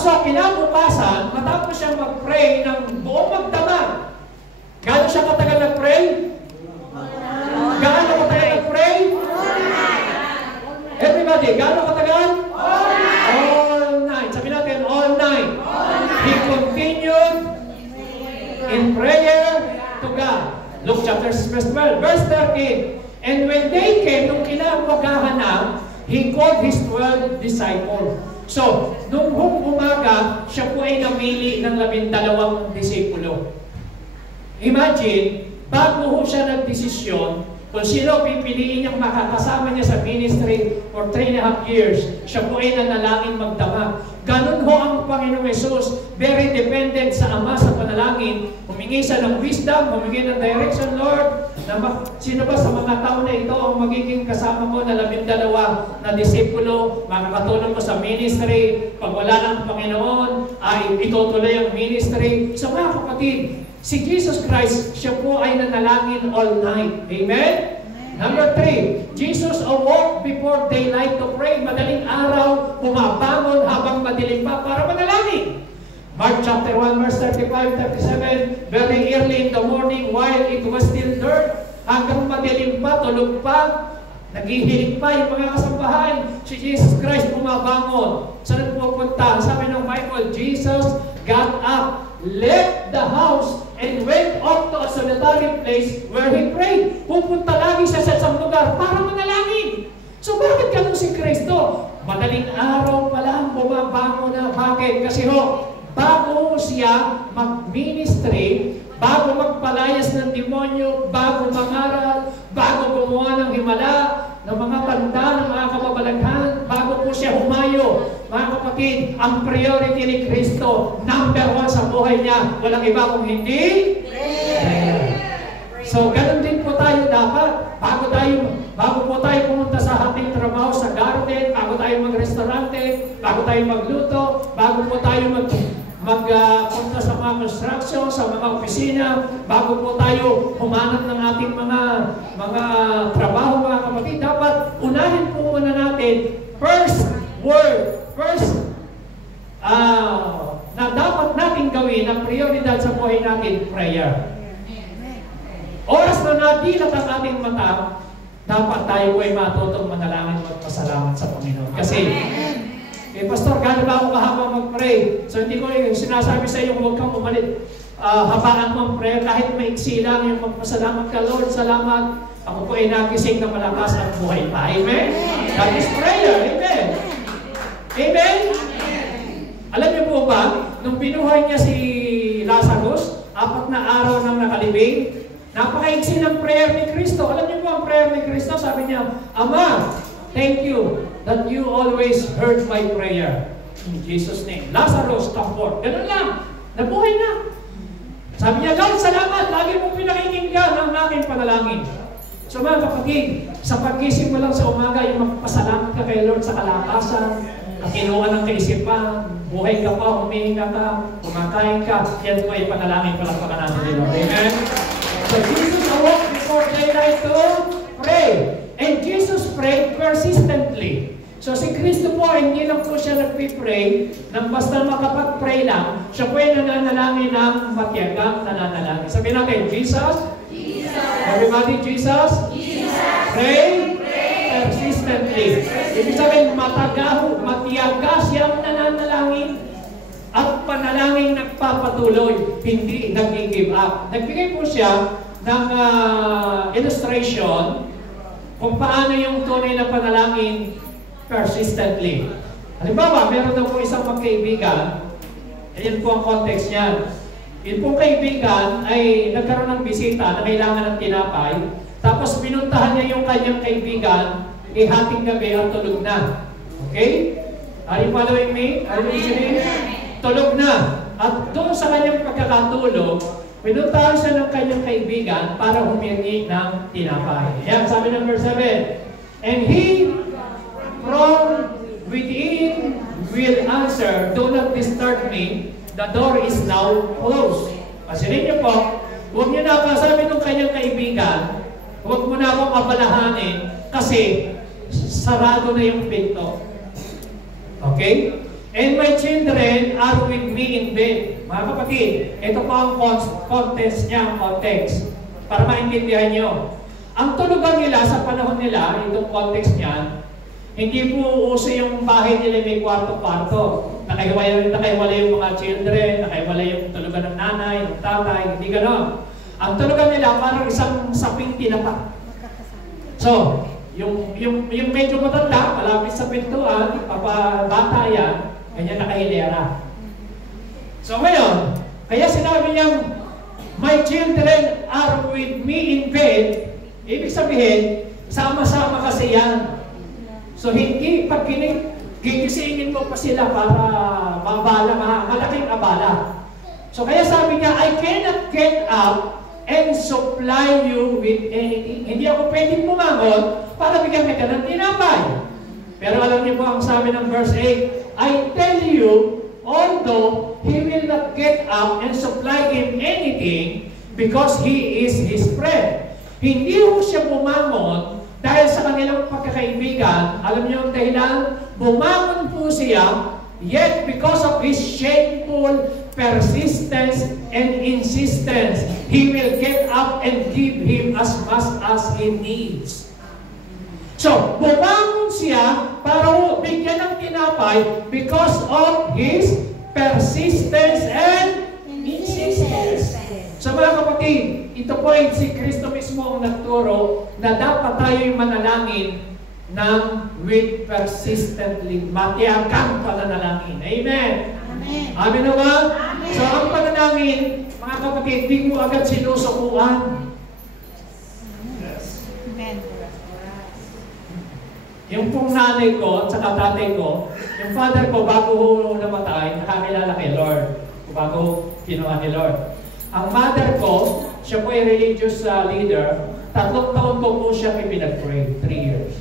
So, kinabukasan, matapos siyang mag-pray ng buong magdamag. Gaano siya katagal nag-pray? Gaano katagal nag-pray? Everybody, gaano katagal? All night. Sabi natin, all night. He continued in prayer to God. Luke chapter 12, verse 13. And when they came, nung kinabagahan na, he called his 12 disciples. So, nung umaga, siya po ay namili ng 12 disipulo. Imagine, bago ho siya nagdesisyon, kung sino pipiliin niyang makakasama niya sa ministry for 3.5 years, siya po ay nanalangin magdamag. Ganun ho ang Panginoong Yesus, very dependent sa Ama sa panalangin. Humingi siya ng wisdom, humingi ng direction, Lord, na sino ba sa mga tao na ito ang magiging kasama ko na 12 na disipulo, makakatulong ko sa ministry, pag wala ng Panginoon, ay itutuloy ang ministry. So mga kapatid, si Jesus Christ, siya po ay nanalangin all night. Amen? Number 3, Jesus awoke before daylight to pray. Madaling araw, bumabangon habang madilim pa para manalangin. Mark chapter 1, verse 35, 37, very early in the morning while it was still dark, hanggang madilim pa, tulog pa, naghihilig pa yung mga kasambahay. Si Jesus Christ bumabangon. Saan pupunta? Sabi ng Bible, Jesus got up, left the house, and went off to a solitary place where he prayed. Pupunta lagi siya sa isang lugar para manalangin. So bakit ganun si Kristo? Madaling araw pa lang bumabangon na. Bakit? Kasi bago siya mag-ministry, bago magpalayas ng demonyo, bago mangaral, bago gumawa ng himala, ng mga tanda, ng mga kababalaghan, bago po siya humayo. Mga kapatid, ang priority ni Kristo, number 1 sa buhay niya, walang iba kung hindi prayer. So, ganun din po tayo dapat. Bago po tayo pumunta sa ating trabaho sa garden, bago tayo mag-restaurante, bago tayo magluto, bago po tayo magpunta sa mga construction, sa mga opisina, bago po tayo humanap ng ating mga trabaho, mga kapatid, dapat unahin po muna natin first word, na dapat natin gawin ang prioridad sa buhay natin, prayer. Oras na nadilat ang ating mata, dapat tayo po ay matutong manalangin at magpasalamat sa Panginoon. Kasi, Pastor, gano'n ba ako kahaba mag-pray? So, hindi ko sinasabi sa iyo, huwag kang umalit. Habaan mo ang prayer, kahit maiksi lang yung magpasalamat ka, Lord, salamat. Ako po ay nagising na malakas at buhay pa. Amen? That is prayer. Amen? Amen? Alam niyo po ba, nung binuhay niya si Lazarus, 4 na araw nang nakalibing, napakaiksi ng prayer ni Kristo. Alam niyo po ang prayer ni Kristo? Sabi niya, Ama, thank you that you always heard my prayer. In Jesus' name. Lazarus, come forth. Ganun lang. Nabuhay na. Sabi niya, Lord, salamat. Lagi mo pinakikinggan ang aking panalangin. So mga kapatid, sa pagkising mo lang sa umaga, yung magpasalamat ka kay Lord sa kalakasan, kakinuan ng kaisipan, buhay ka pa, humihinga ka, kumakain ka, yan po ay panalangin palakpakan natin ni Lord. Amen? So Jesus awoke before daylight to pray. And Jesus prayed persistently. So si Kristo po, hindi lang po siya nagpipray, nang basta makapag-pray lang, siya po ay nananalangin ng matiyagang nananalangin. Sabi natin, Jesus? Everybody, Jesus? Pray persistently. Ibig sabihin, matiyaga siyang nananalangin at panalangin nagpapatuloy, hindi nag-give up. Nagbigay po siya ng illustration kung paano yung tunay na panalangin persistently. Halimbawa, meron daw po isang magkaibigan, ayan po ang context niya. Yun pong kaibigan ay nagkaroon ng bisita na kailangan ng tinapay, tapos pinuntahan niya yung kanyang kaibigan, hating gabi at tulog na. Okay? Are you following me? Are you listening? Tulog na. At doon sa kanyang pagkakatulog, pinuntahan siya ng kanyang kaibigan para humingi ng tinapay. Yan, sabi ng verse 7. And he from within will answer, do not disturb me, the door is now closed. Pasilin niyo po, huwag niyo na kasabi ng kanyang kaibigan, huwag mo na akong abalahanin kasi sarado na yung pinto. Okay? And my children are with me in bed. Mga kapatid, ito po ang context niya, context. Para maintindihan nyo. Ang tulugan nila sa panahon nila, itong context niya, hindi po uso yung bahay nila may kwarto-kwarto. Nakaiwalay yung mga children, nakaiwalay yung tulugan ng nanay, ng tatay, hindi gano'n. Ang tulugan nila parang isang saping tinapa. So, yung medyo matanda, malapit sa pintuan, bata yan, ganyan nakahilera. So ngayon, kaya sinabi niya, my children are with me in bed. Ibig sabihin, sama-sama kasi yan. So hindi, pag gigisingin mo pa sila para mabala, malaking abala. So kaya sabi niya, I cannot get up and supply you with anything. Hindi ako pwedeng bumangon para bigyan ka ng tinapay. Pero alam niyo po ang sabi ng verse 8, I tell you, although he will not get up and supply him anything because he is his friend. Hindi po siya bumangon dahil sa kanilang pagkakaibigan. Alam niyo ang dahilan? Bumangon po siya, yet because of his shameful persistence and insistence, he will get up and give him as much as he needs. So, bumangon siya para bigyan ng tinapay because of his persistence and insistence. So mga kapatid, ito po ay si Kristo mismo ang nagturo na dapat tayo'y manalangin ng with persistently, matiyagang pananalangin. Amen? Amen. Amen naman? Amen. So ang panalangin, mga kapatid, di mo agad sinusukuan. Yes. Amen. Yung pong nanay ko at saka tatay ko, yung father ko bago namatay, nakakilala kay Lord. Bago kinuha ni Lord. Ang mother ko, siya po ay religious leader. 3 taon ko po siya pinag-pray. 3 years.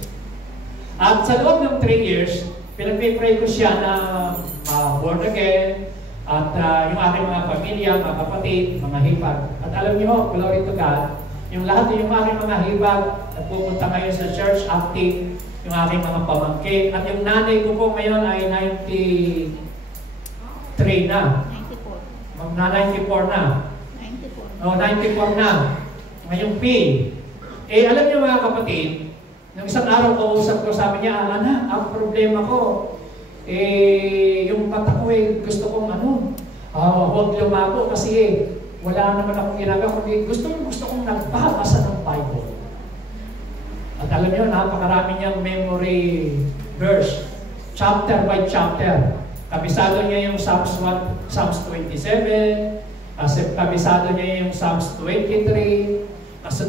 At sa loob ng 3 years, pinag-pray ko siya na born again, at yung aking mga pamilya, mga kapatid, mga hipag. At alam niyo, glory to God, yung lahat yung aking mga hipag, nagpupunta ngayon sa church, active, yung aking mga pamangkin. At yung nanay ko po ngayon ay 93 na. 94 na. 94 na. Ngayong P. Alam niyo mga kapatid, nung isang araw kausap ko, sabi niya, anak, ang problema ko, yung mata ko gusto kong huwag lumabo kasi wala naman akong ginagawa. Gusto kong nagbabasa ng Bible. At alam niyo, napakarami niyang memory verse, chapter by chapter. Kabisado niya yung Psalms 27, kabisado niya yung Psalms 23,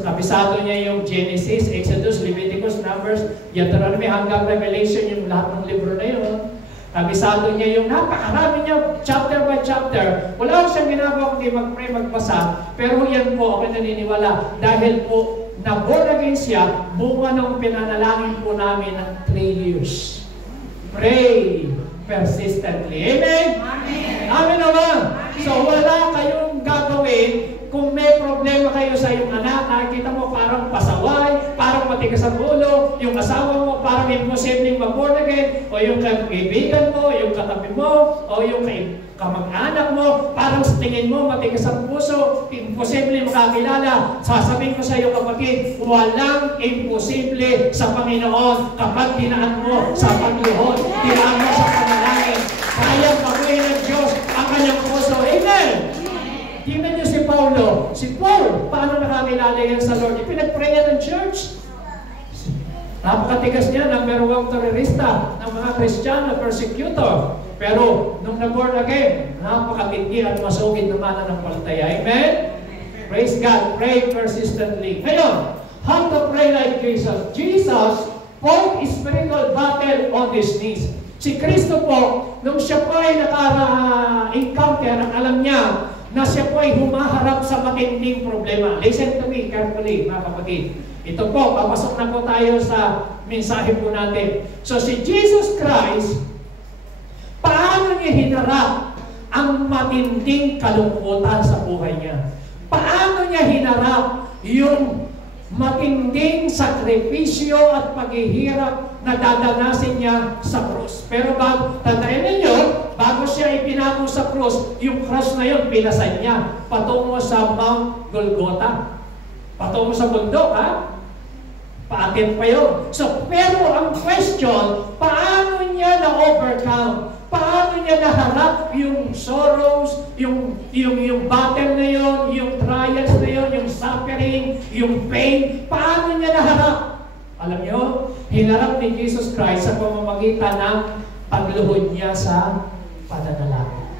kabisado niya yung Genesis, Exodus, Leviticus, Numbers, Deuteronomy, hanggang Revelation, yung lahat ng libro na yun. Kabisado niya yung napakarami niya, chapter by chapter. Wala ko siyang ginagawa kundi mag-pray, magbasa. Pero yan po, ako naniniwala, dahil po, na born again siya, bunga ng pinanalangin po namin ng 3 years. Pray persistently. Amen? Amen. Amen naman. So wala kayong gagawin kung may problema kayo sa iyong anak, nakikita mo parang pasaway, parang matigas ang ulo, yung asawa mo parang imposibleng mag-born again, o yung kaibigan mo, yung katabi mo, o yung kamag-anak mo, parang sa tingin mo matigas ang puso, imposibleng makakilala. Sasabihin ko sa iyo kapatid, walang imposible sa Panginoon kapag dinaan mo sa pagluhod, dinaan mo sa panalangin. Kaya pagawin ng Diyos ang kanyang puso. Amen! Tingnan niyo si Paulo. Si Paul, paano nakakilala yan sa Lord? Ipinag-pray niya ng church. Napakatigas niya, number 1 terorista ng mga Kristiyano, persecutor. Pero, nung na-born again, napakatindi at masugid na mananampalataya. Amen? Praise God. Pray persistently. Ngayon, how to pray like Jesus? Jesus fought a spiritual battle on his knees. Si Kristo po, nung siya po ay naka-encounter, ang alam niya, na siya po ay humaharap sa matinding problema. Listen to me carefully, mga kapatid. Ito po, papasok na po tayo sa mensahe po natin. So si Jesus Christ, paano niya hinarap ang matinding kalungkutan sa buhay niya? Paano niya hinarap yung matinding sakripisyo at paghihirap na dadanasin niya sa krus. Pero tandaan ninyo, bago siya ipinako sa krus, yung cross na yun, pinasan niya patungo sa Mount Golgotha. Patungo sa bundok, ha? Paatin pa yun. So, pero ang question, paano niya na-overcome? Paano niya naharap yung sorrows, yung battle na yun, yung trials na yun, yung suffering, yung pain? Paano niya naharap? Alam niyo, hinarap ni Jesus Christ sa pamamagitan ng pagluhod niya sa pananalangin.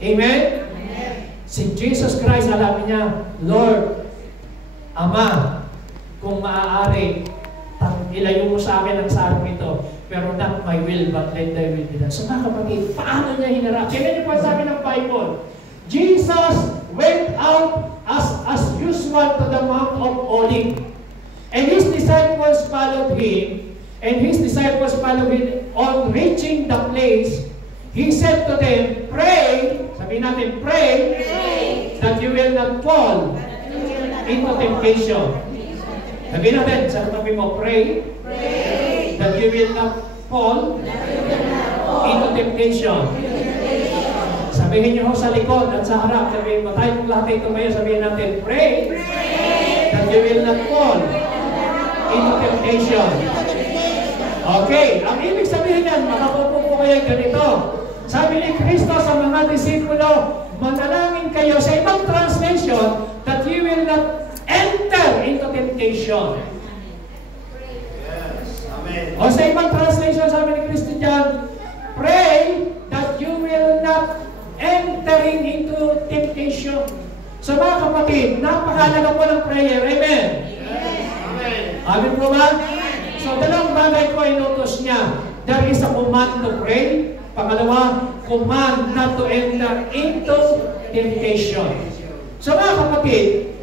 Amen? Amen? Si Jesus Christ, alam niya, Lord, Ama, kung maaari, ilayo mo sa akin ang sarang ito, pero not my will, but let thy will be done. So mga kapatid, paano niya hinarap? Kaya niyo pa sabi ng Bible, Jesus went out as usual to the Mount of Olives, and his disciples followed him, on reaching the place. He said to them, pray, sabihin natin, pray, that you will not fall into temptation. Sabihin natin, sa tabi mo, pray, that you will not fall into temptation. Sabihin niyo sa likod at sa harap, sabihin mo, tayo lahat ay tumayo, sabihin natin, pray, that you will not fall into temptation. Okay, ang ibig sabihin yan, makapupo po kayo ganito. Sabi ni Kristo sa mga disipulo, manalangin kayo sa ibang translation that you will not enter into temptation. Yes. Amen. O sa ibang translation, sabi ni Kristo dyan, pray that you will not entering into temptation. So mga kapatid, napakalaga po ng prayer. Amen? Yes. Amen. Amen po ba? So dalawang bagay ko inutos niya. There is a command to pray. Pangalawa, command not to enter into temptation. So mga kapatid,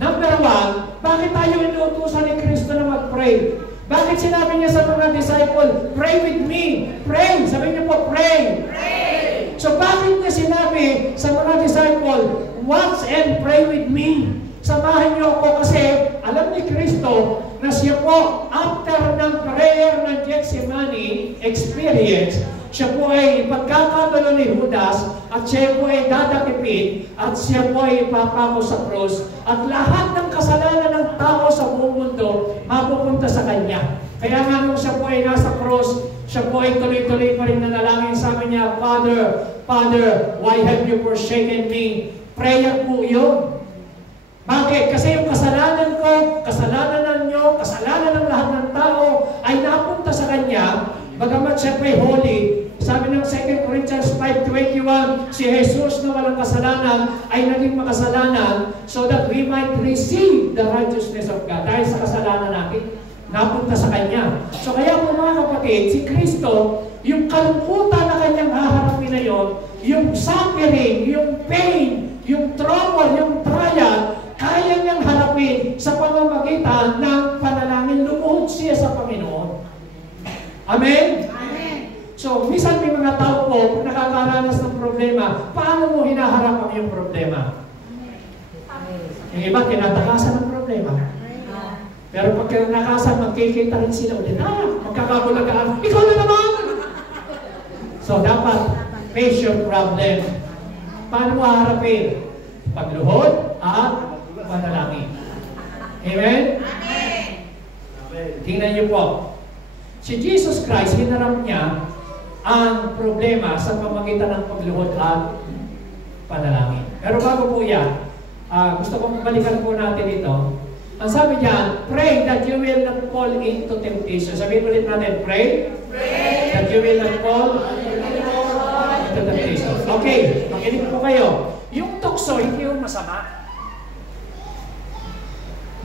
number one, bakit tayo inutusan ni Kristo na mag-pray? Bakit sinabi niya sa mga disciple, pray with me? Pray! Sabi niyo po, pray! Pray! So bakit niya sinabi sa mga disciple, watch and pray with me? Samahan niyo ako kasi alam ni Kristo na siya po, after ng prayer ng Gethsemane experience, siya po ay ipagkakabalo ni Judas at siya po ay dadakipin at siya po ay ipapako sa krus at lahat ng kasalanan ng tao sa buong mundo mapupunta sa Kanya. Kaya nga nung siya po ay nasa krus, siya po ay tuloy-tuloy pa rin nanalangin. Sabi niya, Father, why have you forsaken me? Prayer po yun. Bakit? Kasi yung kasalanan ko, kasalanan ninyo, kasalanan ng lahat ng tao ay napunta sa Kanya. Bagamat siya po'y holy, sabi ng 2 Corinthians 5:21, si Jesus na walang kasalanan ay naging makasalanan so that we might receive the righteousness of God. Dahil sa kasalanan natin, napunta sa Kanya. So kaya po mga kapatid, si Kristo, yung kalungkutan na Kanyang haharapin na yun, yung suffering, yung pain, yung trouble, yung trial, kaya niyang harapin sa pamamagitan ng panalangin. Lumuhod siya sa Panginoon. Amen? Amen. So, minsan may mga tao po, kung nakakaranas ng problema, paano mo hinaharap ang iyong problema? Yung iba, tinatakasan ng problema. Pero pag kinakasan, magkikita rin sila ulit. Magkakabulagaan. Ikaw na naman! So, dapat face your problem. Paano mo haharapin? Pagluhod at panalangin. Amen? Amen. Tingnan niyo po. Si Jesus Christ, hinarap niya ang problema sa pamamagitan ng pagluhod at panalangin. Pero bago po yan, gusto kong balikan po natin ito. Ang sabi niyan, pray that you will not fall into temptation. Sabihin ulit natin, pray that you will not fall into temptation. Okay, makinig po kayo. Yung tukso, hindi yung masama.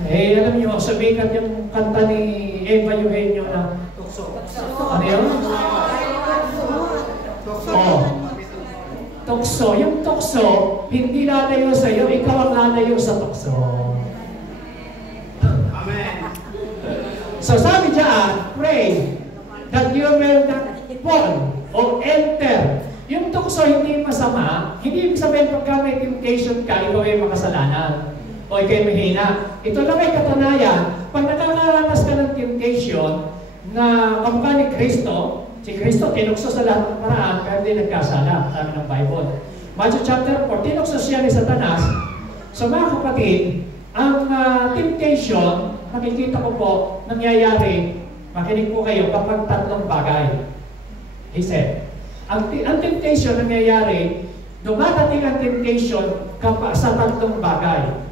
Eh, alam niyo, sabihin yung kanta ni Eva Eugenio na tukso. Ano yun? Oh. Tukso. Yung tukso, hindi lalayo sa iyo, ikaw ang lalayo sa tukso. Amen. So sabi diyan, pray that you will not fall or enter. Yung tukso hindi masama, hindi ibig sabihin pagka may temptation ka, ikaw ay makasalanan. O ikay mahina. Ito lang ay katunayan, pag nakakaranas ka ng temptation, na kamukha ni Kristo, si Kristo tinukso sa lahat ng paraan, pero hindi nagkasala, sabi ng Bible. Matthew chapter 4, tinukso siya ni Satanas. So mga kapatid, ang temptation, nakikita ko po, nangyayari, makinig po kayo, kapag tatlong bagay. He said, ang temptation nangyayari, dumadating ang temptation sa tatlong bagay.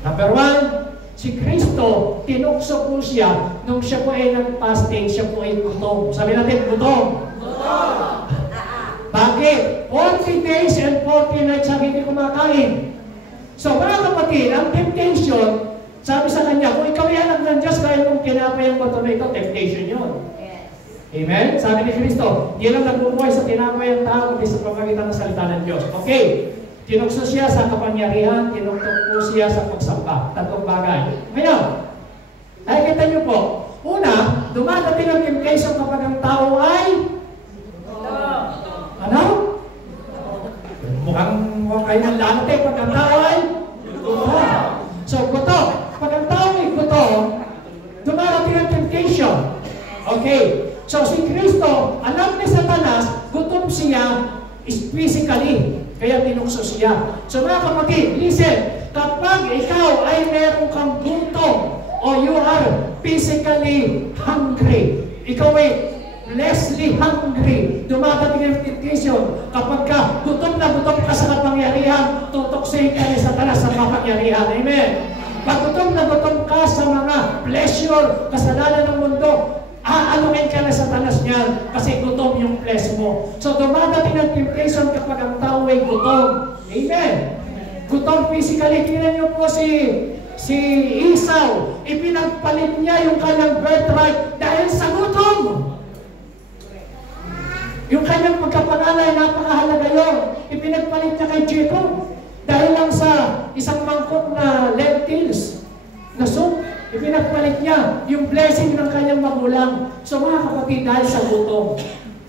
Number 1, si Kristo, tinukso po siya nung siya po ay nag-fasting, siya po ay gutom. Sabi natin, gutom. Gutom. Bakit? 40 days and 40 nights siya hindi kumakain. So mga kapatid, ang temptation, sabi sa kanya, kung ikaw ay anak ng Diyos, kaya mong kinapay ang bato na ito, temptation yun. Yes. Amen? Sabi ni Kristo, hindi lang nagbubuhay sa tinapay ang tao, kundi sa pamagitan ng salita ng Diyos. Okay. Tinukso siya sa kapangyarihan, tinukso po siya sa pagsamba. Tatlong bagay. Ngayon, nakikita niyo po, una, dumadating ang temptation kapag ang tao ay ano? Mukhang kayo ng lante pag ang tao ay gutom. So, gutom. Pag ang tao ay gutom, dumadating ang temptation. Okay. So, si Kristo, alam ni Satanas, gutom siya physically. Kaya tinukso siya. So mga kapatid, listen, kapag ikaw ay meron kang gutom o you are physically hungry, ikaw ay fleshly hungry, dumadating ang temptation. Kapag ka gutom na gutom ka sa kapangyarihan, tutoksin ka ni Satanas sa kapangyarihan. Amen? Pag gutom na gutom ka sa mga pleasure, kasalanan ng mundo, aanuin ka na Satanas niyan kasi gutom yung flesh mo. So dumadating ang temptation kapag ang tao ay gutom. Amen? Gutom physically. Tingnan niyo po si Esau. Ipinagpalit niya yung kanyang birthright dahil sa gutom. Yung kanyang pagkapangalay, napakahalaga yun. Ipinagpalit niya kay Jacob dahil lang sa isang mangkok na lentils na soup. Ipinagpalit niya yung blessing ng kanyang magulang. So mga kapatid, dahil sa gutom.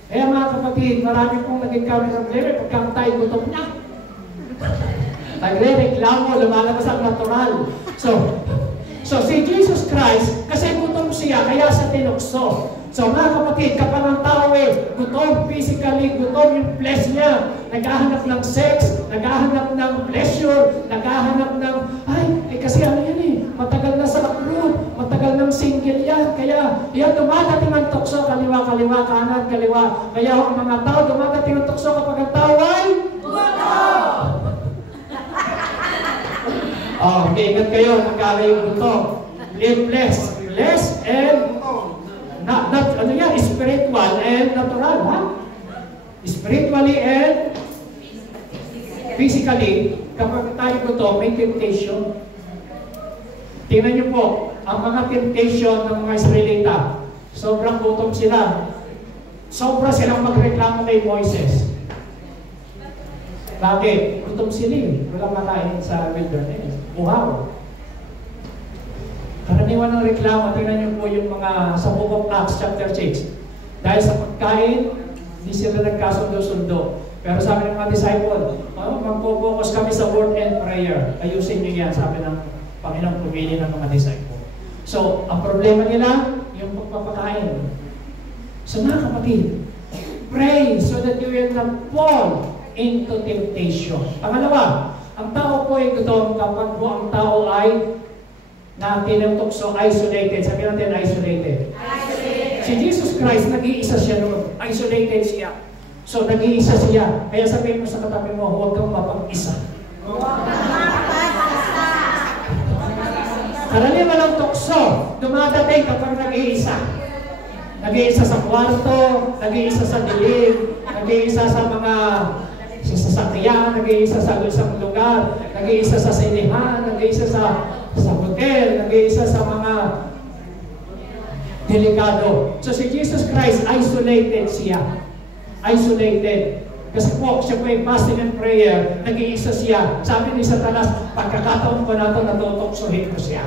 Kaya mga kapatid, marami pong naging kami ng problema pagka tayo gutom niya. Nagre-reklamo, lumalabas ang natural. So si Jesus Christ, kasi gutom siya, kaya sa tinukso. So mga kapatid, kapag ang tao ay gutom, physically gutom yung flesh niya, naghahanap ng sex, naghahanap ng pleasure, naghahanap ng, kasi ano yan eh, matagal na sa uplod, matagal ng single yan, kaya yan dumadating ang tukso, kaliwa, kanan, kaliwa. Kaya ang mga tao, dumadating ang tukso kapag ang tao ay gutom! Ingat kayo, nagkala yung gutom. Live less and spiritual and natural, ha? Spiritually and physically, kapag tayo gutom, may temptation. Tingnan niyo po, ang mga temptation ng mga Israelita, sobrang gutom sila. Sobra silang magreklamo kay Moises. Bakit? Gutom sila eh. Walang makain sa wilderness. Buhaw. Karaniwan ng reklamo, tingnan niyo po yung mga sa Book of Acts chapter 6. Dahil sa pagkain, hindi sila nagkasundo-sundo. Pero sabi ng mga disciple, magpo-focus kami sa word and prayer. Ayusin niyo yan, sabi ng Panginoong pumili ng mga disciple. So, ang problema nila, yung pagpapakain. So mga kapatid, pray so that you will not fall into temptation. Pangalawa, ang tao po ay gutom kapag po ang tao ay na tinutokso, isolated. Sabi natin, isolated. Si Jesus Christ, nag-iisa siya noon. Isolated siya. So, nag-iisa siya. Kaya sabihin mo sa katabi mo, huwag kang mapag-isa. Karaniwan ang tukso, dumadating kapag nag-iisa. Nag-iisa sa kwarto, nag-iisa sa dilim, nag-iisa sa mga sasakyan, nag-iisa sa isang lugar, nag-iisa sa sinihan, nag-iisa sa hotel, nag-iisa sa mga delikado. So si Jesus Christ, isolated siya. Isolated. Kasi po, siya po ay fasting and prayer, nag-iisa siya. Sabi ni Satanas, pagkakataon ko na ito, natutoksohin ko siya.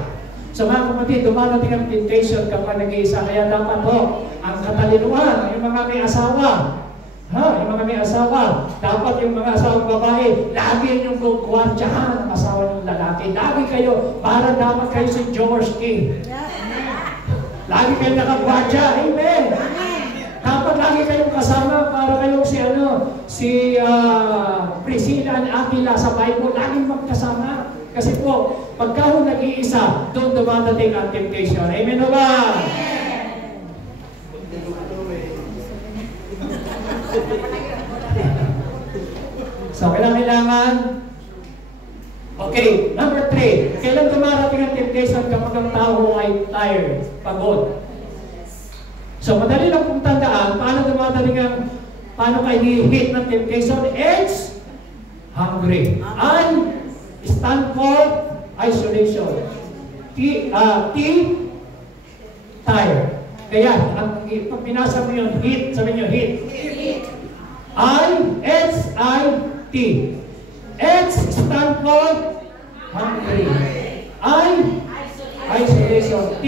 So mga kapatid, dumadating ang temptation kapag nag-iisa. Kaya dapat po, ang katalinuhan, yung mga may asawa, yung mga may asawa, dapat yung mga asawang babae, lagi yung gugwardyahan ang asawa ng lalaki. Lagi kayo, para dapat kayo si George King. Lagi kayong nakagwadya. Amen. Dapat lagi kayong kasama para kayong si Priscilla and Aquila sa Bible, laging magkasama. Kasi po, pagka ho nag-iisa, doon dumadating ang temptation. Amen o ba? So, kailangan okay, number 3. Kailan dumarating ang temptation kapag ang tao ay tired, pagod? So, madali lang kung tandaan, paano kayo ni-hit ng temptation? It's hungry. And stand for isolation. Tired. Kaya, pag binasa mo yun, hit, sabi nyo, hit. I-S-I-T. H stand for hungry. Isolation. T,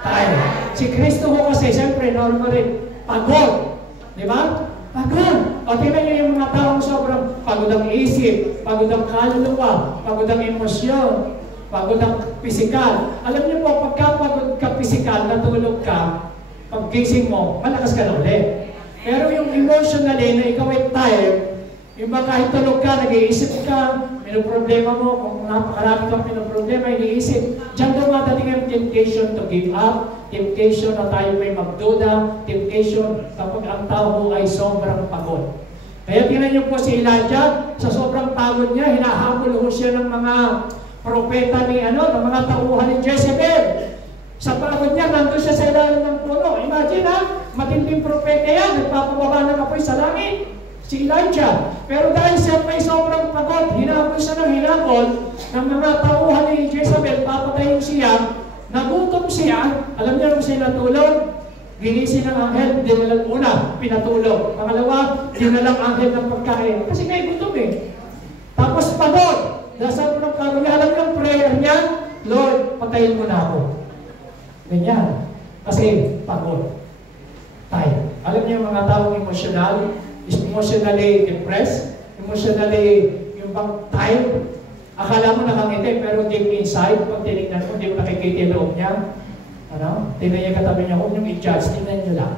tired. Si Kristo ko kasi, siyempre, normal rin, pagod. Di ba? Pagod. O, tingnan nyo yung mga taong sobrang pagod ang isip, pagod ang kaluluwa, pagod ang emosyon, pagod ang pisikal. Alam niyo po, pagka pagod ka pisikal, natulog ka, pag gising mo, malakas ka na ulit. Pero yung emotionally na ikaw ay tired, yung ba kahit tulog ka, nag-iisip ka, problema mo, kung napakarami kang pinoproblema, iniisip, diyan dumadating ang temptation to give up, temptation na tayo may magduda, temptation kapag ang tao ay sobrang pagod. Kaya tingnan niyo po si Elijah, sa sobrang pagod niya, hinahabol ho siya ng mga propeta ng mga tauhan ni Jezebel. Sa pagod niya, nandun siya sa ilalim ng puno. Imagine matinding propeta yan, nagpapababa ng apoy sa langit. Si Elijah. Pero dahil siya may sobrang pagod, hinabol siya ng hinabol ng mga tauhan ni Jezebel, papatayin siya, nagutom siya, alam niyo kung siya natulog? Ginising ng anghel, dinalang una, pinatulog. Pangalawa, dinalang anghel ng pagkain. Kasi may gutom Tapos pagod. Dahil ng pagod, alam niyo ang prayer niya, Lord, patayin mo na ako. Ganyan. Kasi pagod. Tayo. Alam niyo mga taong emotionally depressed, emotionally yung bang tired, akala mo nakangiti, pero deep inside, pag tinignan mo, hindi mo nakikita yung loob niya. Tingnan niya katabi niya, huwag niyong i-judge, tingnan niyo lang.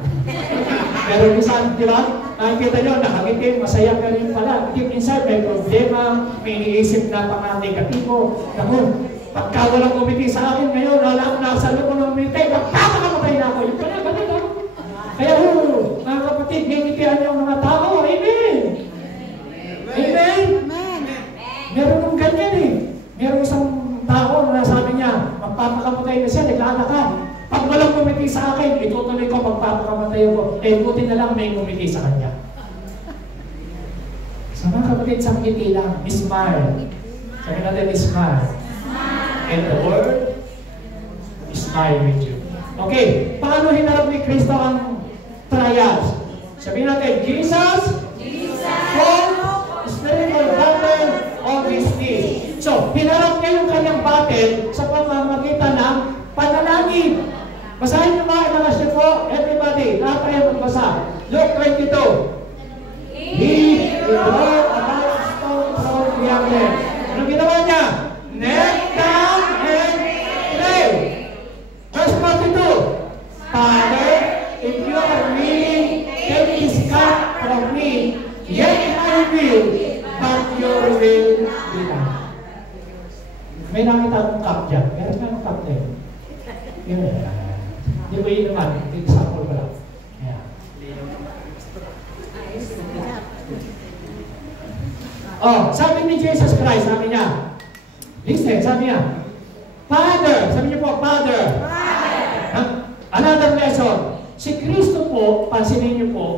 Pero minsan, di ba? Nakikita niyo, nakangiti, masaya, pero yung pala, deep inside, may problema, may iniisip na pang-negatibo. Naku, pagka walang umiti sa akin ngayon, wala akong nasa loob ng umiti, magkakamatay na ako. Yung pala, ganun. Kaya mga kapatid, ngingitian niyo ang mga tao. Amen! Amen! Meron nung ganyan Meron isang tao na sabi niya, magpapakamatay na siya, naglalakad. Pag walang kumiti sa akin, itutuloy ko, magpapakamatay ako. Buti na lang may kumiti sa kanya. Sa mga kapatid, sa ngiti lang, smile. Sabi natin, smile. And the word, smile with you. Okay, paano hinarap ni Kristo ang trials? Sabihin natin, Jesus fought spiritual battle of his knees. So, hinarap niya yung kanyang battle sa pamamagitan ng panalangin. Basahin niyo mga ilangas niyo po, everybody, lahat tayo magbasa. Luke 22. He brought a large stone from the other. Anong ginawa niya? Knelt down and pray. Verse 42. Father, if you are willing, take this cup from me, yet I will, but your will be done. May nakita akong cup dyan. Meron nga ng cup na yun. Hindi mo yun naman. Example ko lang. Sabi ni Jesus Christ, sabi niya, listen, sabi niya, Father, sabi niyo po, Father. Another lesson. Si Kristo po, pansinin niyo po,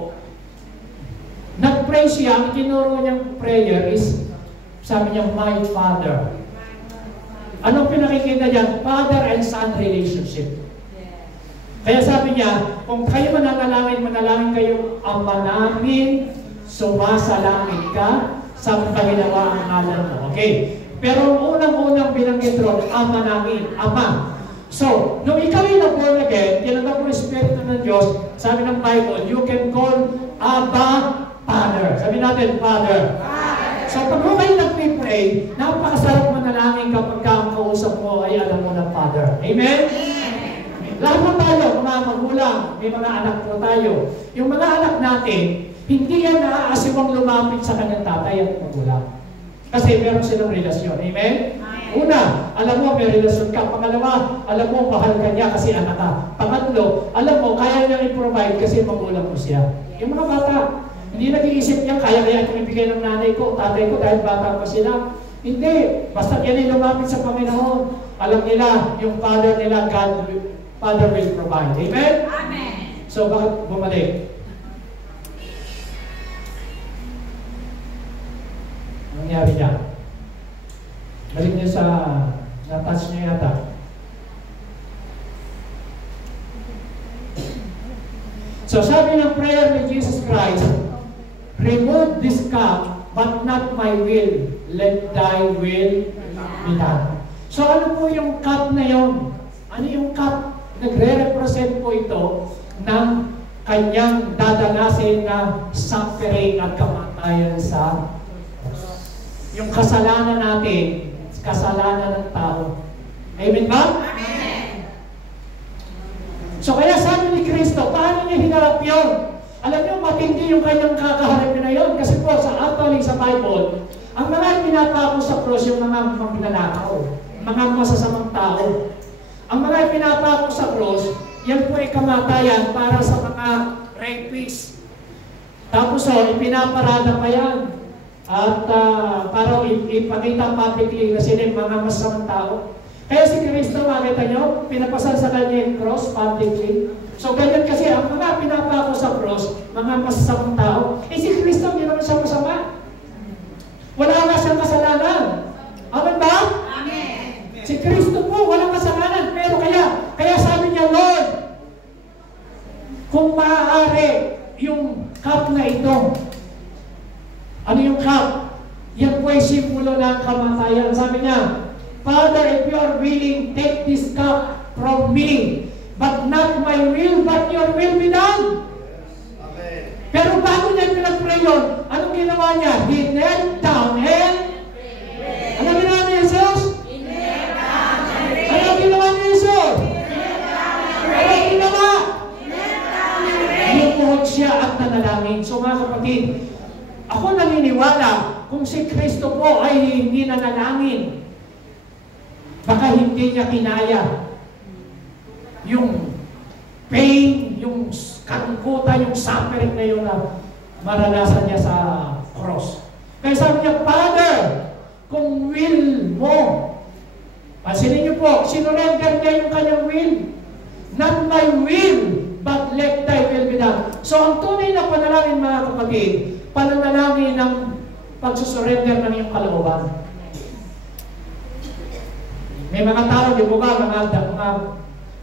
nag-pray siya, ang tinuro niyang prayer is, sabi niya, my Father. Anong pinakikita niya? Father and Son relationship. Kaya sabi niya, kung kayo manalangin kayo, Ama namin, sumasalangit ka, sa paginawa ang ngalan mo. Okay? Pero unang-unang binanggit ron, Ama namin, Ama. So, nung ikaw yung na-born again, tinanggap mo yung Espiritu ng Diyos, sabi ng Bible, you can call Abba Father. Sabi natin, Father. So, pag mo kayo nag-pray, napakasarap manalangin kapag ang kausap mo ay alam mo ng Father. Amen? lahat po tayo, mga magulang, may mga anak po tayo. Yung mga anak natin, hindi yan naaasiwang lumapit sa kanyang tatay at magulang. Kasi meron silang relasyon. Amen? Una, alam mo may relasyon ka. Pangalawa, alam mo mahal ka niya kasi anak ka. Pangatlo, alam mo kaya niyang i-provide kasi magulang mo siya. Yung mga bata, hindi nag-iisip niya, kaya itong ibigay ng nanay ko, tatay ko dahil bata pa sila. Hindi. Basta yan ay lumapit sa Panginoon. Alam nila, yung Father nila, Father will provide. Amen? Amen. So, bakit bumalik? Anong nangyari niya? Balik niya sa na-touch niya yata. So sabi ng prayer ni Jesus Christ, remove this cup, but not my will, let thy will be done. So ano po yung cup na yun? Ano yung cup? Nagre-represent po ito ng kanyang dadanasin na suffering at kamatayan sa yung kasalanan natin, kasalanan ng tao. Amen ba? Amen. So kaya sabi ni Kristo, paano niya hinarap yun? Alam niyo, matindi yung kanyang kakaharapin na yun. Kasi po, actually sa Bible, ang mga pinapako sa cross, yung mga magnanakaw, mga masasamang tao. Ang mga pinapako sa cross, yan po ay kamatayan para sa mga rapists. Tapos ipinaparada pa yan. At para ipakita publicly na sila yung mga masamang tao. Kaya si Kristo, makita nyo, pinapasan sa kanya yung cross publicly. So ganyan kasi, ang mga pinapako sa cross, mga masamang tao, si Kristo, hindi naman siya masama. Wala nga siyang kasalanan. Amen ba? Amen. Si Kristo po, walang kasalanan. Pero kaya sabi niya, Lord, kung maaari yung cup na ito, ano yung cup? Yan po ay simbolo ng kamatayan. Sabi niya, Father, if you are willing, take this cup from me. But not my will, but your will be done. Amen. Pero bago niya pinag-pray yun, anong ginawa niya? He knelt down and... Ano ginawa ni Jesus? Ano ginawa ni Jesus? Ano ginawa? Lumuhod siya at nanalangin. So mga kapatid, ako naniniwala kung si Kristo po ay hindi nanalangin, baka hindi niya kinaya yung pain, yung kalungkutan, yung suffering na yun na maranasan niya sa cross. Kaya sabi niya, Father, kung will mo, pansinin niyo po, sinurrender niya yung kanyang will. Not my will, but let thy will be done. So ang tunay na panalangin, mga kapatid, pananalangin ng pagsusurrender ng iyong kalooban. May mga tao, di ba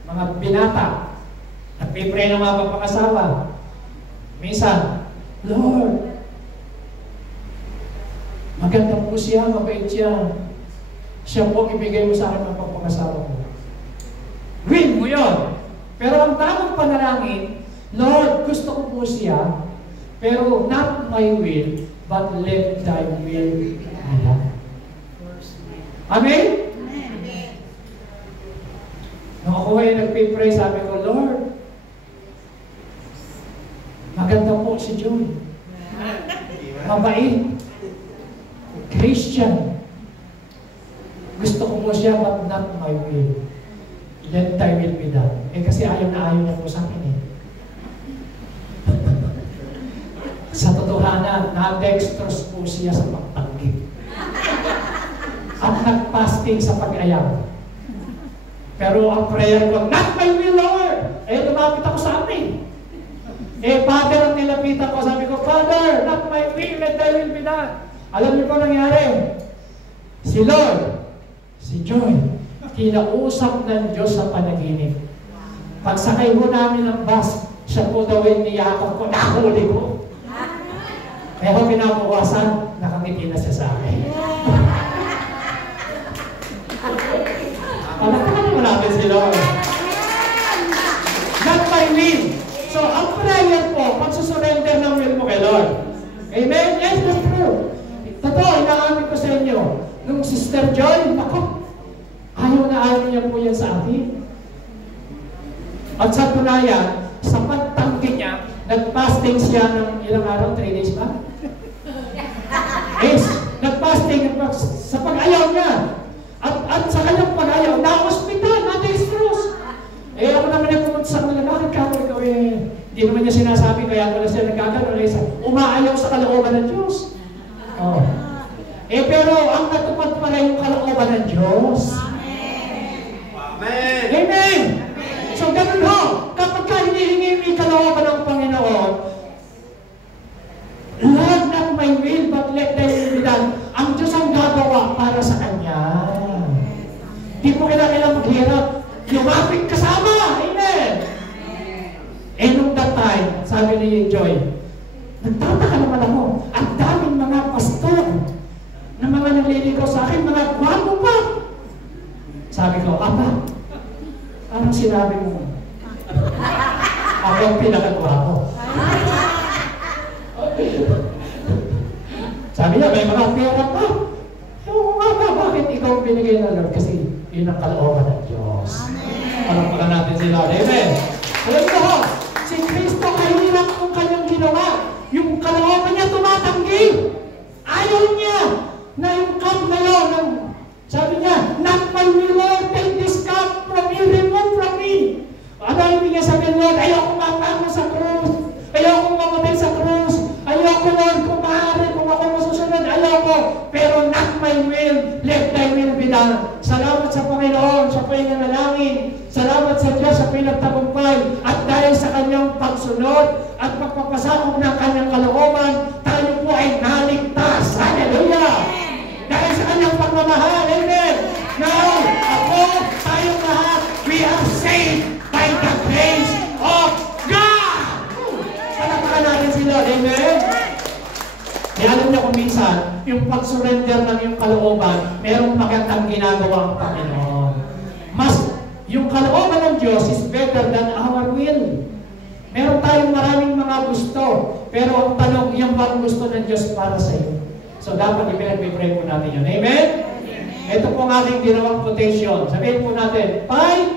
mga binata, nagpipray ng mga pagpakasawa. Minsan, Lord, maganda po siya, mabait siya. Siya po ibigay mo sa akin ang pagpakasawa ko. Will mo yun. Pero ang tamang panalangin, Lord, gusto ko po siya, pero not my will, but let thy will be done. Amen? Nung ako ay nagpipray, sabi ko, Lord, maganda po si Joy. Mabait. Christian. Gusto ko po siya, but not my will. Let thy will be done. Kasi ayaw na ayaw niya po sa akin eh. Sa totohanan, na-dextrose po siya sa pagtanggi. At nag-fasting sa pag-ayaw. Pero ang prayer ko, not my will, Lord! Lumapit ako sa amin. Father, ang nilapitan ko, sabi ko, Father, not my will, let thy will be done. Alam niyo po nangyari? Si Lord, si Joy, kinausap ng Diyos sa panaginip. Pagsakay mo namin ng bus, siya po daw yung niyakap ko, nahuli ko. Kaya kung pinabukasan, nakangiti na siya sa akin. Palakpakan mo natin si Lord. Not my will. So, ang prayer po, pagsusurrender ng will mo kay Lord. Amen? Yes, that's true. Totoo, inaamin ko sa inyo. Nung Sister Joy, ako, ayaw na ayaw niya po yan sa akin. At sa tunayan, sa pagtanggi niya, nag-fasting siya ng ilang araw, 3 days ba? Yes, nag-fasting sa pag-ayaw niya. At sa kanyang pag-ayaw, na-hospital, na-dextrose. Eh ako naman yung pumunta sa kanila, bakit ka ako ikaw eh? Hindi naman niya sinasabi, kaya ko na siya nagkakaroon. Umaayaw sa kalooban ng Diyos. Oh. Eh pero ang natupad pala yung kalooban ng Diyos. Amen. Amen. So ganun ho, kapag ka hinihingi may kalooban ng Panginoon, Lord, not my will, but let thy will be done. Ang Diyos ang gagawa para sa Kanya. Di po kailangan maghirap. Lumapit kasama. Amen. Eh nung that time, sabi ni Joy, nagtataka naman ako, ang daming mga pastor na mga naliligaw sa akin, mga gwapo pa. Sabi ko, Apa, parang sinabi mo, ako ang pinakagwapo. Sabi niya, may mga pera pa. Oo nga ba, bakit ikaw binigay na Lord? Kasi yun ang kalooban ng Diyos. Palakpakan natin si Lord. Amen. Alam mo, si Kristo kahirap kung kanyang ginawa. Yung kalooban niya tumatanggi. Ayaw niya na yung cup na yun, sabi niya, not my will, Lord, take this cup from me, remove from me. Ano ang ibig sabihin, Lord? Ayaw kong mapango sa krus. Ayaw kong mamatay sa krus. Ayaw ko, Lord, kung maaari, kung ako masusunod, ayaw ko. Pero not my will, let thy will be done. Salamat sa Panginoon, sa pinanalangin. Salamat sa Diyos sa pinagtagumpay. At dahil sa kanyang pagsunod at pagpapasakop ng kanyang kalooban, tayo po ay naligtas. Hallelujah! Dahil sa kanyang pagmamahal, amen. Now, ako, tayong lahat, we are saved by the grace of God. Palakpakan natin si Lord, amen. Kaya alam niyo kung minsan, yung pag-surrender ng yung kalooban, merong magandang ginagawa ang Panginoon. Mas, yung kalooban ng Diyos is better than our will. Meron tayong maraming mga gusto, pero ang tanong, yung bang gusto ng Diyos para sa iyo? So dapat ipinag-pray po natin yun. Amen? Ito po ang ating ginawang quotation. Sabihin po natin, fight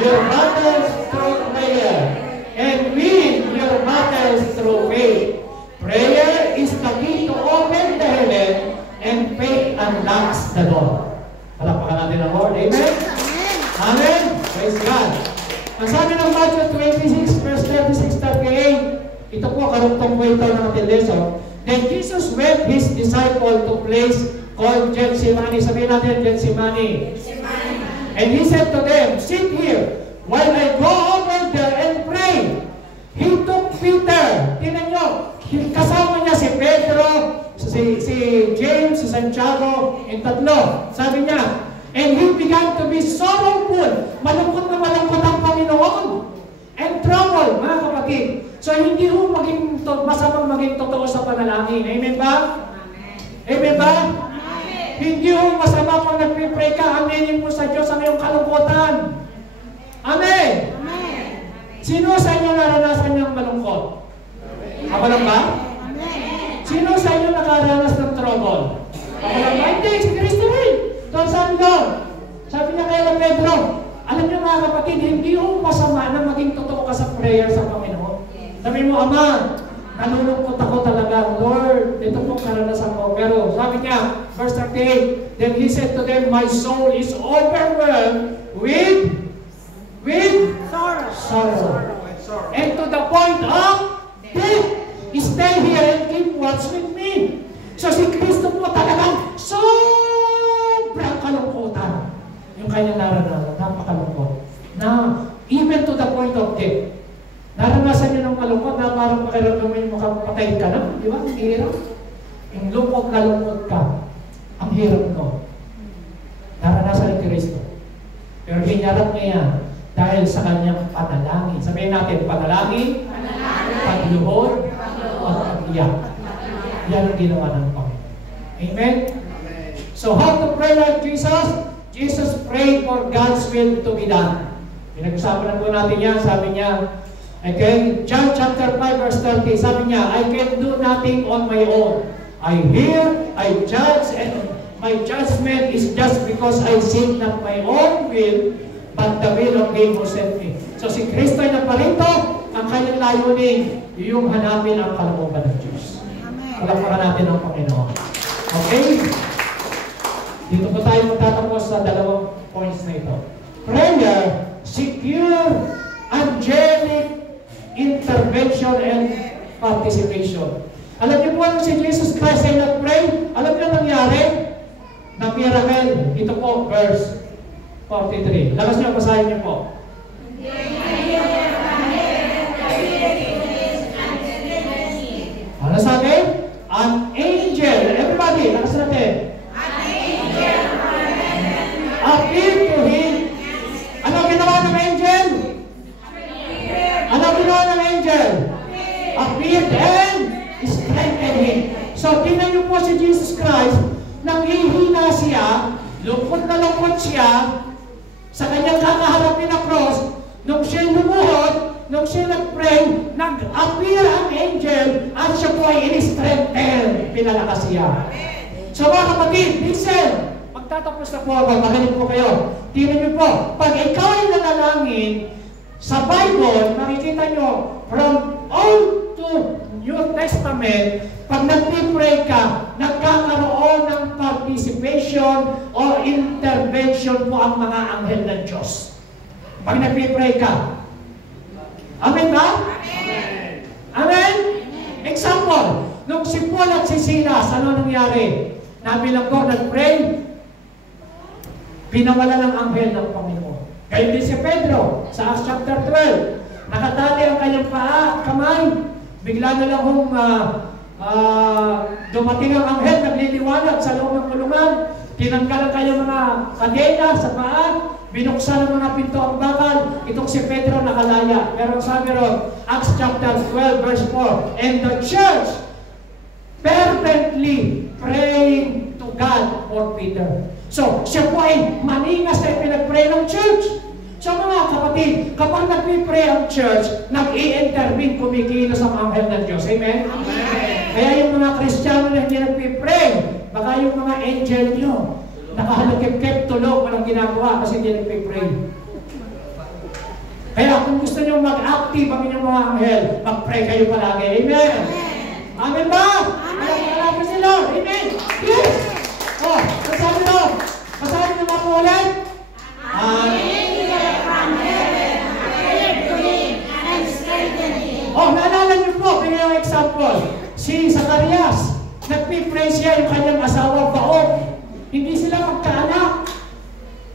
your battles through prayer and win your battles through faith. Prayer is the key to open the heaven and faith unlocks the door. Palakpakan natin ang Lord. Amen? Amen? Praise God. Ang sabi ng Matthew 26, verse 36-38, ito po, karugtong po ito ng ating lesson. Then Jesus went his disciple to place called Gethsemane. Sabihin natin, Gethsemane. And he said to them, sit here while I go over there and pray. He took Peter. Tingnan nyo, kasama niya si Pedro, si James, si Santiago, yung tatlo. Sabi niya, and he began to be sorrowful. Malungkot na malungkot ang Panginoon. And trouble, mga kapatid. So, hindi ho masamang maging totoo sa panalangin. Amen ba? Amen ba? Amen. Hindi ho masama pag nagpipray ka, aminin mo sa Diyos ang iyong kalungkutan. Amen. Amen. Sino sa inyo naranasan niyang malungkot? Ako lang ba? Amen. Sino sa inyo nakaranas ng trouble? Ako lang ba? Hindi, si Kristo rin. Doon saan doon? Sabi niya kay Pedro, alam niyo mga kapatid, hindi ho masama na maging totoo ka sa prayer sa Panginoon. Sabi mo, Ama, nalulungkot ako talaga. Lord, ito pong karanasan ko. Pero sabi niya, verse 38, then he said to them, my soul is overwhelmed with sorrow. And to the point of death. Stay here and keep watch with me. So si Kristo po talagang sobrang kalungkutan. Yung kanyang naranasan, napakalungkot. Na even to the point of death. Naranasan niyo ng malungkot na parang pakiramdam mo yung makapatay ka na. Di ba? Ang hirap. Yung lungkot na lungkot ka. Ang hirap no. Naranasan ni Kristo. Pero hinarap niya yan dahil sa kanyang panalangin. Sabihin natin, panalangin, pagluhod, at pag-iyak. Yan ang ginawa ng Panginoon. Amen? So how to pray like Jesus? Jesus prayed for God's will to be done. Pinag-usapan na po natin yan. Sabi niya, okay, John chapter 5 verse 30, sabi niya, I can do nothing on my own. I hear, I judge, and my judgment is just because I seek not my own will, but the will of Him who sent me. So si Kristo ay naparito, ang kanyang layunin, yung hanapin ang kalooban ng Diyos. Palakpakan natin ang Panginoon. Okay? Dito po tayo magtatapos sa dalawang points na ito. Prayer, secure, angelic intervention and participation. Alam niyo po ano si Jesus Christ ay nag-pray? Alam niyo nangyari? Na miracle. Ito po, verse 43. Lakas niyo, basahin niyo po. Ano sabi? An angel. Everybody, lakas natin. An angel appeared to him. Ano ginawa ng angel? Ano ginawa ng angel? Appeared and strengthened him. So, tingnan niyo po si Jesus Christ, nanghihina siya, lungkot na lungkot siya, sa kanyang kakaharapin na cross, nung siya lumuhod, nung siya nag-pray, nag-appear ang angel, at siya po ay in-strengthen. Pinalakas siya. So mga kapatid, listen, magtatapos na po ako, magaling po kayo. Tingnan niyo po, pag ikaw ay nanalangin, sa Bible, makikita niyo, from Old to New Testament, pag nag-pray ka, nagkakaroon ng participation o intervention po ang mga anghel ng Diyos. Pag nag-pray ka. Amen ba? Amen. Amen? Example, nung si Paul at si Silas, ano nangyari? Nabilang ko, nag-pray, pinawala ng anghel ng Panginoon. Kayo din si Pedro, sa Acts chapter 12, nakatali ang kanyang paa at kamay. Bigla na lang dumating ang anghel, nagliliwanag sa loob ng kulungan. Tinanggal ang kanyang mga kadena sa paa, binuksan ang mga pinto ang bakal. Itong si Pedro nakalaya. Pero sabi ron, Acts chapter 12 verse 4, and the church fervently praying to God for Peter. So, siya po ay maningas na pinag-pray ng church. So mga kapatid, kapag nag-pray ang church, nag-i-intervene, kumikilos ang anghel ng Diyos. Amen? Amen. Kaya yung mga Kristiyano na hindi nag-pray, baka yung mga angel nyo, nakahalagkip-kip, tulog, walang ginagawa kasi hindi nag-pray. Kaya kung gusto nyo mag-active ang inyong mga anghel, mag-pray kayo palagi. Amen? Amen ba? Amen. Amen si Lord. Amen? Yes! Oh, nasabi doon. Masabi nyo mga ulit? Amen. Oh, naalala niyo po, bigyan yung example. Si Zacarias, nag-pray siya yung kanyang asawa, Baog. Hindi sila magkaanak.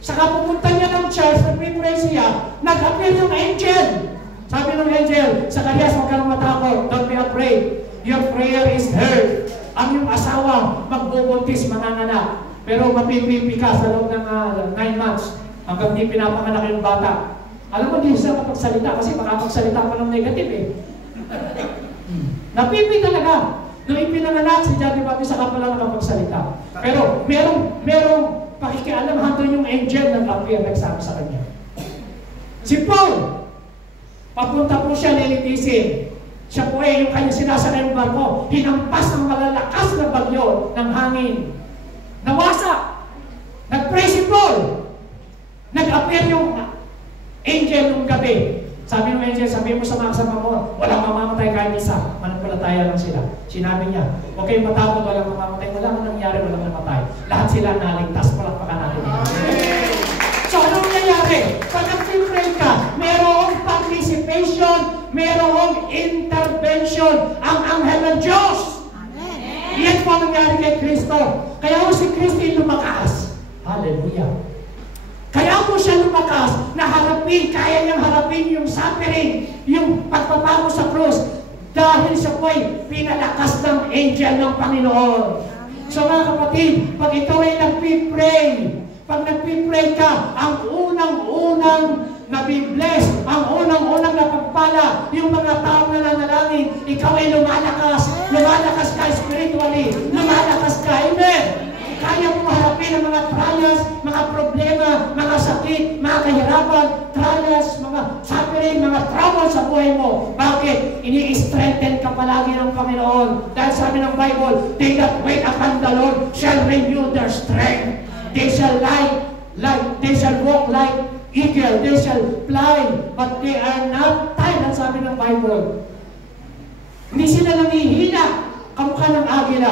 Saka pupunta niya ng church, nag-pray siya, nag-appear yung angel. Sabi ng angel, Zacarias, huwag ka nang matakot, don't be afraid. Your prayer is heard. Ang yung asawa, magbubuntis, mananganak. Pero mapipipi ka sa loob ng 9 months hanggang di pinapanganak yung bata. Alam mo, hindi siya kapagsalita kasi makapagsalita pa ng negative eh. Napipi talaga. Nung ipinanganak si John the Baptist, saka pala nakapagsalita. Pero merong pakikialam hanggang yung angel nag-appear, nagsabi sa kanya. Si Paul, papunta po siya lilitisin. Siya po yung kanyang sinasakay ng barko, hinampas ng malalakas na bagyo ng hangin. Nawasak. Nag-pray si Paul. Nag-appear yung angel nung gabi. Sabi ng angel, sabi mo sa mga kasama mo, walang mamamatay kahit isa. Manampalataya lang sila. Sinabi niya, huwag kayong matakot, walang mamamatay. Walang nangyari, walang namatay. Lahat sila naligtas. Palakpakan natin. So, anong nangyari? Pag nag-pray ka, mayroong participation, mayroong intervention ang anghel ng Diyos. Amen. Yan po ang nangyari kay Kristo. Kaya po si Kristo lumakas. Hallelujah. Kaya po siya lumakas na harapin, kaya niyang harapin yung suffering, yung pagpapago sa krus, dahil siya po ay pinalakas ng angel ng Panginoon. So mga kapatid, pag ikaw ay nagpipray, pag nagpipray ka, ang unang-unang nabibless, ang unang-unang napagpala, yung mga tao na nanalangin, ikaw ay lumalakas ka spiritually, lumalakas ka, amen? Kaya mo harapin ang mga trials, mga problema, mga sakit, mga kahirapan, trials, mga suffering, mga trouble sa buhay mo. Bakit? Ini-strengthen ka palagi ng Panginoon. Dahil sabi ng Bible, they that wait upon the Lord shall renew their strength. They shall walk like eagle, they shall fly, but they are not tired. Ang sabi ng Bible. Hindi sila nangihina, kamukha ng agila.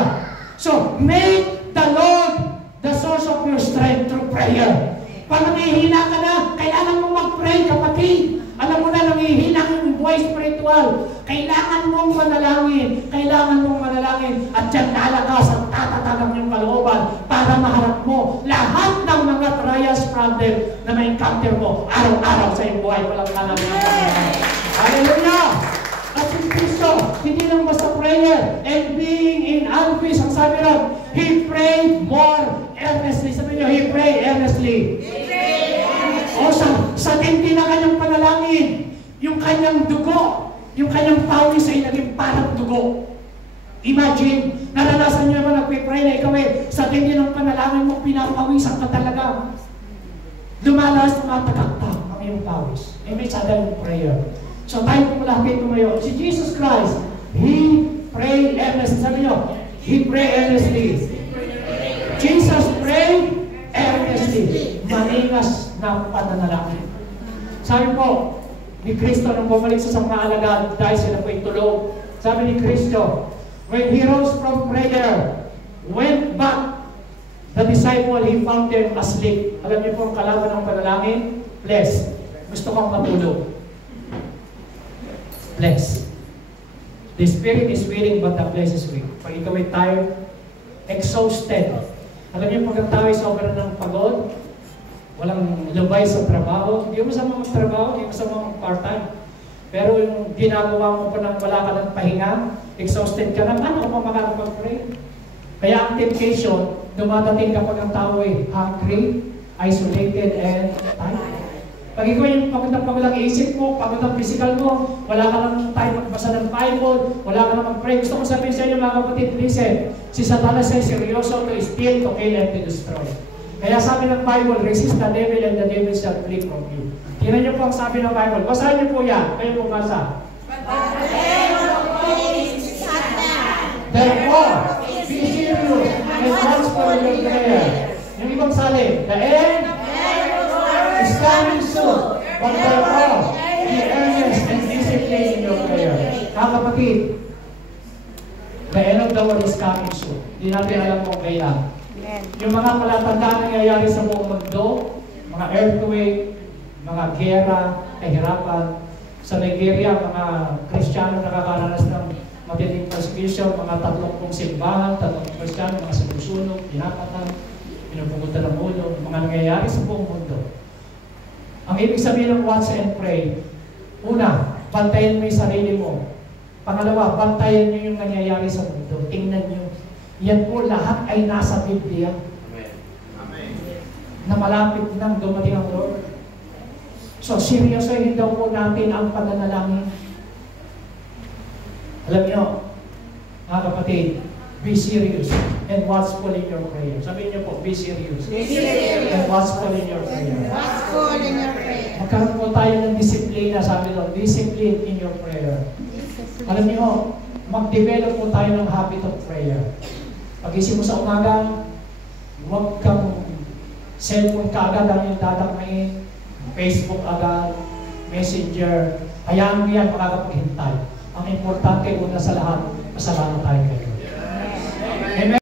So, make the Lord the source of your strength through prayer. Pag nangihina ka na, kailangan mong mag-pray, kapatid. Alam mo na, nangihina ang buhay spiritual. Kailangan mong manalangin. Kailangan mong manalangin. At dyan lalakas ang tatatagang yung kalooban para maharap mo lahat ng mga trials, problem na may encounter mo araw-araw sa iyong buhay. Walang kalam ng Panginoon. Hallelujah! At si Kristo, hindi lang basta prayer and being in anguish. Ang sabi ron, He prayed more earnestly. Sabi niyo, He prayed earnestly. O sa tindi na kanyang panalangin, yung kanyang dugo, yung kanyang pawis ay naging parang dugo. Imagine, naranasan niyo naman nagpipray na ikaw sa tindi ng panalangin mo, pinapawisan ka talaga. Lumalas, tumatagaktak ang iyong pawis. May sudden prayer. So tayo po lahat kayo tumayo. Si Jesus Christ, He prayed earnestly. Sabi niyo, He prayed earnestly. Jesus prayed earnestly. Maningas na pananalangin. Sabi po, ni Kristo nung bumalik sa mga alagad dahil sila po itulog. Sabi ni Kristo, when He rose from prayer, went back, the disciple, He found them asleep. Alam niyo po ang kalaban ng panalangin? Bless. Gusto kong matulog. Bless. The spirit is willing but the flesh is weak. Pag ikaw ay tired, exhausted. Alam niyo pag ang tao ay sobrang ng pagod, walang lubay sa trabaho, hindi mo masama magtrabaho, hindi mo masama mag-part-time. Pero yung ginagawa mo pa nang wala ka ng pahinga, exhausted ka na, paano ka pa makakapag-pray? Kaya ang temptation, dumadating kapag ang tao ay hungry, isolated, and tired. Pag ikaw yung pagod ang isip mo, pagod ang physical mo, wala ka lang time magbasa ng Bible, wala ka lang mag-pray. Gusto ko sabihin sa inyo mga kapatid, listen, si Satanas ay seryoso to steal, to kill, and to destroy. Kaya sabi ng Bible, resist the devil and the devil shall flee from you. Tingnan niyo po ang sabi ng Bible. Basahin niyo po yan. Kayo po basa. Therefore, be serious and watch for your prayer. Yung ibang salin, the end is coming soon. But therefore, be earnest and disciplined in your prayer. Kapatid, the end of the world is coming soon. Hindi natin alam kung kailan. Yung mga palatandaan na nangyayari sa buong mundo, mga earthquake, mga gera, kahirapan. Sa Nigeria, mga Kristiyano nakakaranas ng matinding persecution, mga 30 simbahan, 30 Kristiyano, mga sinusunog, pinapatan, pinupungutan ng ulo, mga nangyayari sa buong mundo. Ang ibig sabihin ng watch and pray, una, bantayan mo yung sarili mo. Pangalawa, bantayan nyo yung nangyayari sa mundo. Tingnan nyo. Yan po lahat ay nasa Biblia. Amen. Na malapit nang dumating ang Lord. So, seryosohin daw po natin ang pananalangin. Alam niyo, mga kapatid, be serious and watchful in your prayer. Sabihin niyo po, be serious. Be serious. And watchful in your prayer. Watchful in your prayer. Magkaroon po tayo ng disiplina, sabi doon, discipline in your prayer. Alam niyo, mag-develop po tayo ng habit of prayer. Pag-isip mo sa umaga, huwag kang cellphone ka agad ang yung dadakmain, Facebook agad, Messenger. Hayaan mo yan makakapaghintay. Ang importante una sa lahat, pasalamat tayo kayo. Amen.